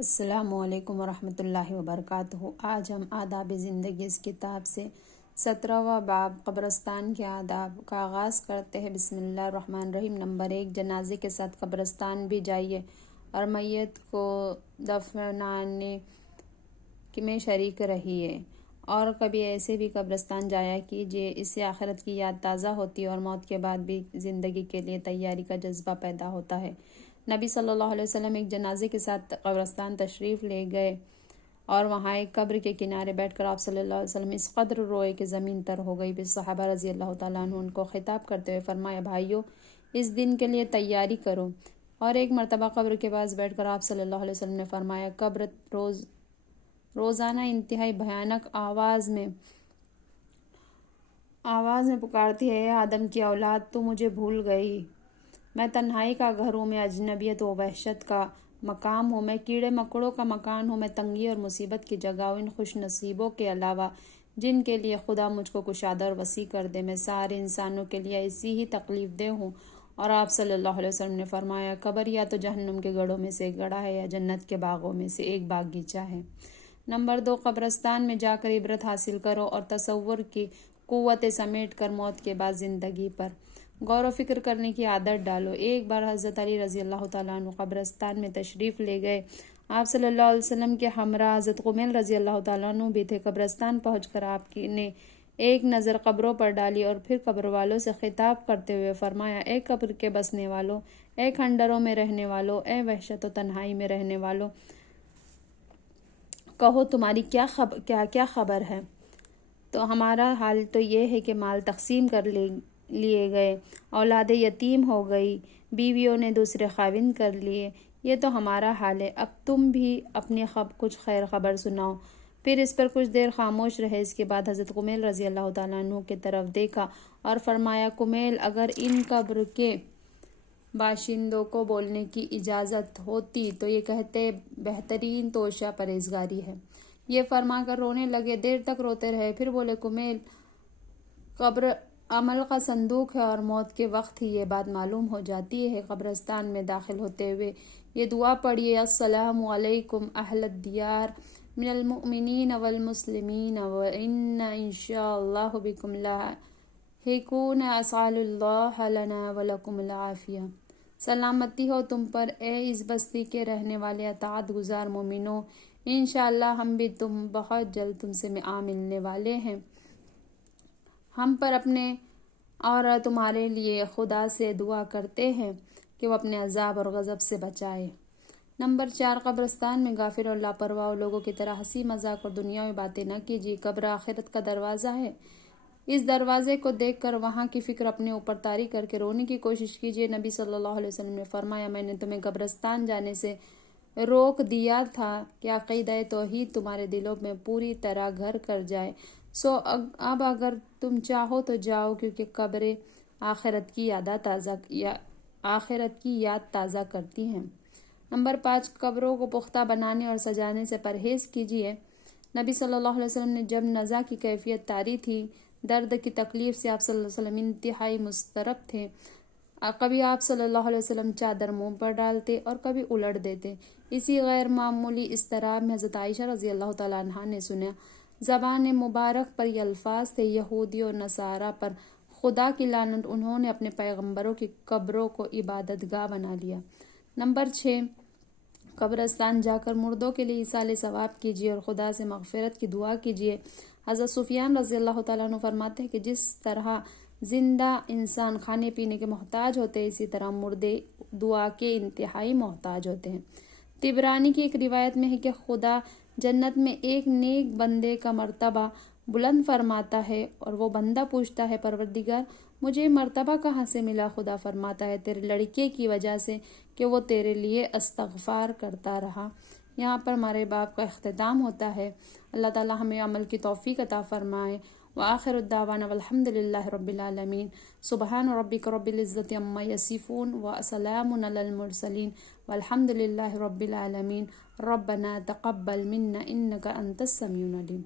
السلام علیکم ورحمۃ اللہ وبرکاتہ۔ آج ہم آداب زندگی اس کتاب سے 17واں باب قبرستان کے آداب کا آغاز کرتے ہیں۔ بسم اللہ الرحمن الرحیم۔ نمبر 1، جنازے کے ساتھ قبرستان بھی جائیے اور میت کو دفنانے میں شریک رہیے، اور کبھی ایسے بھی قبرستان جایا کیجیے، اس سے آخرت کی یاد تازہ ہوتی ہے اور موت کے بعد بھی زندگی کے لیے تیاری کا جذبہ پیدا ہوتا ہے۔ نبی صلی اللہ علیہ وسلم ایک جنازے کے ساتھ قبرستان تشریف لے گئے اور وہاں ایک قبر کے کنارے بیٹھ کر آپ صلی اللہ علیہ وسلم اس قدر روئے کہ زمین تر ہو گئی۔ پھر صحابہ رضی اللہ تعالیٰ عنہ ان کو خطاب کرتے ہوئے فرمایا، بھائیو، اس دن کے لیے تیاری کرو۔ اور ایک مرتبہ قبر کے پاس بیٹھ کر آپ صلی اللہ علیہ وسلم نے فرمایا، قبر روزانہ انتہائی بھیانک آواز میں پکارتی ہے، اے آدم کی اولاد، تو مجھے بھول گئی؟ میں تنہائی کا گھر ہوں، میں اجنبیت و وحشت کا مقام ہوں، میں کیڑے مکوڑوں کا مکان ہوں، میں تنگی اور مصیبت کی جگہ ہوں۔ ان خوش نصیبوں کے علاوہ جن کے لیے خدا مجھ کو کشادہ اور وسیع کر دے، میں سارے انسانوں کے لیے ایسی ہی تکلیف دہ ہوں۔ اور آپ صلی اللہ علیہ وسلم نے فرمایا، قبر یا تو جہنم کے گڑھوں میں سے ایک گڑھا ہے یا جنت کے باغوں میں سے ایک باغیچہ ہے۔ نمبر 2، قبرستان میں جا کر عبرت حاصل کرو اور تصور کی قوتیں سمیٹ کر موت کے بعد زندگی پر غور و فکر کرنے کی عادت ڈالو۔ ایک بار حضرت علی رضی اللہ تعالیٰ عنہ قبرستان میں تشریف لے گئے۔ آپ صلی اللہ علیہ وسلم کے ہمراہ حضرت قمیل رضی اللہ تعالیٰ عنہ بھی تھے۔ قبرستان پہنچ کر آپ نے ایک نظر قبروں پر ڈالی اور پھر قبر والوں سے خطاب کرتے ہوئے فرمایا، اے قبر کے بسنے والوں، اے کھنڈروں میں رہنے والوں، اے وحشت و تنہائی میں رہنے والوں، کہو تمہاری کیا خبر ہے؟ تو ہمارا حال تو یہ ہے کہ مال تقسیم کر لیے گئے، اولاد یتیم ہو گئی، بیویوں نے دوسرے خاوند کر لیے، یہ تو ہمارا حال ہے۔ اب تم بھی اپنی کچھ خیر خبر سناؤ۔ پھر اس پر کچھ دیر خاموش رہے۔ اس کے بعد حضرت قمیل رضی اللہ تعالیٰ عنہ کی طرف دیکھا اور فرمایا، قمیل، اگر ان قبر کے باشندوں کو بولنے کی اجازت ہوتی تو یہ کہتے بہترین توشہ پرہیزگاری ہے۔ یہ فرما کر رونے لگے، دیر تک روتے رہے، پھر بولے، قمیل، قبر عمل کا صندوق ہے اور موت کے وقت ہی یہ بات معلوم ہو جاتی ہے۔ قبرستان میں داخل ہوتے ہوئے یہ دعا پڑھیے، السلام علیکم اہل الدیار من المؤمنین والمسلمین وإنا انشاء اللہ بکم لاحقون، اسأل اللہ لنا ولکم العافیہ۔ سلامتی ہو تم پر اے اس بستی کے رہنے والے اطاعت گزار مومنوں، انشاءاللہ ہم بھی بہت جلد تم سے ملنے والے ہیں۔ ہم پر اپنے اور تمہارے لیے خدا سے دعا کرتے ہیں کہ وہ اپنے عذاب اور غضب سے بچائے۔ نمبر 4، قبرستان میں غافل اور لاپرواہ لوگوں کی طرح ہنسی مذاق اور دنیاوی باتیں نہ کیجیے۔ قبر آخرت کا دروازہ ہے، اس دروازے کو دیکھ کر وہاں کی فکر اپنے اوپر طاری کر کے رونے کی کوشش کیجیے۔ نبی صلی اللہ علیہ وسلم نے فرمایا، میں نے تمہیں قبرستان جانے سے روک دیا تھا کہ عقیدہ توحید تمہارے دلوں میں پوری طرح گھر کر جائے، سو اب اگر تم چاہو تو جاؤ، کیونکہ قبریں آخرت کی یاد تازہ کرتی ہیں۔ نمبر 5، قبروں کو پختہ بنانے اور سجانے سے پرہیز کیجیے۔ نبی صلی اللہ علیہ وسلم نے جب نزع کی کیفیت طاری تھی، درد کی تکلیف سے آپ صلی اللہ علیہ وسلم انتہائی مضطرب تھے، کبھی آپ صلی اللہ علیہ وسلم چادر منہ پر ڈالتے اور کبھی الٹ دیتے۔ اسی غیر معمولی اضطراب میں حضرت عائشہ رضی اللہ تعالیٰ عنہا نے سنا، زبان مبارک پر یہ الفاظ تھے، یہودی اور نصارہ پر خدا کی لعنت، انہوں نے اپنے پیغمبروں کی قبروں کو عبادت گاہ بنا لیا۔ نمبر 6، قبرستان جا کر مردوں کے لیے ایصال ثواب کیجیے اور خدا سے مغفرت کی دعا کیجیے۔ حضرت سفیان رضی اللہ تعالیٰ عنہ فرماتے ہیں کہ جس طرح زندہ انسان کھانے پینے کے محتاج ہوتے ہیں، اسی طرح مردے دعا کے انتہائی محتاج ہوتے ہیں۔ طبرانی کی ایک روایت میں ہے کہ خدا جنت میں ایک نیک بندے کا مرتبہ بلند فرماتا ہے اور وہ بندہ پوچھتا ہے، پروردگار، مجھے مرتبہ کہاں سے ملا؟ خدا فرماتا ہے، تیرے لڑکے کی وجہ سے کہ وہ تیرے لیے استغفار کرتا رہا۔ یہاں پر ہمارے باب کا اختتام ہوتا ہے۔ اللہ تعالی ہمیں عمل کی توفیق عطا فرمائے۔ وآخر الدعوانا والحمد للہ رب العالمین۔ سبحان ربک رب العزة عما یصفون وسلام علی المرسلین والحمد للہ رب العالمین۔ ربنا تقبل منا انک انت السمیع العلیم۔